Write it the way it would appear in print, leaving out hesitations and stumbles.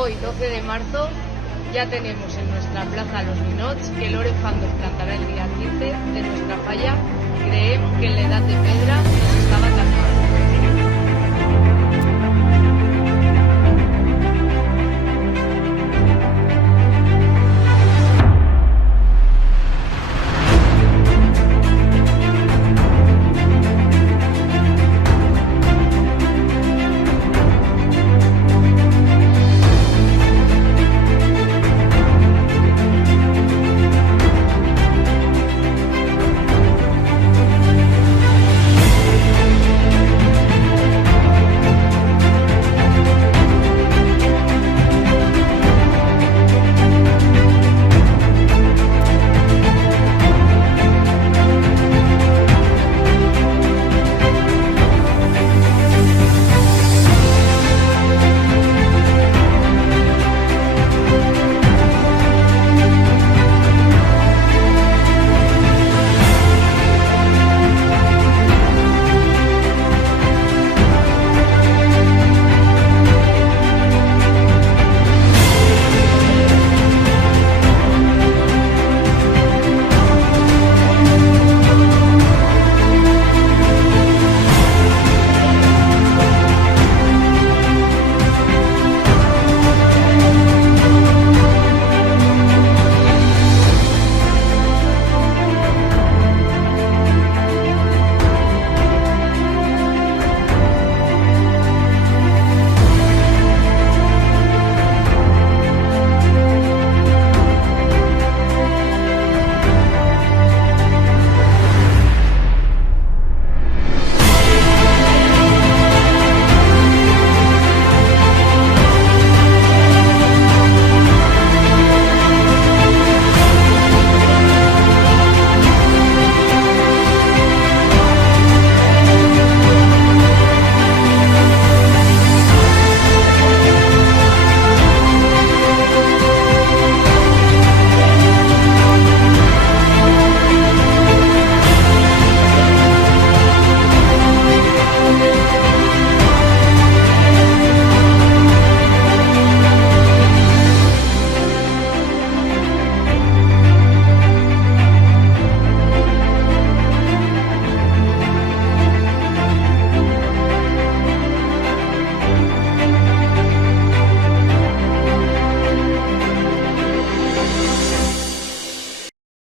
hoy, 12 de marzo, ya tenemos en nuestra plaza los ninots que Loren Fandos plantarà el día 15 de nuestra falla. Creem que en l'edat de pedra nos estava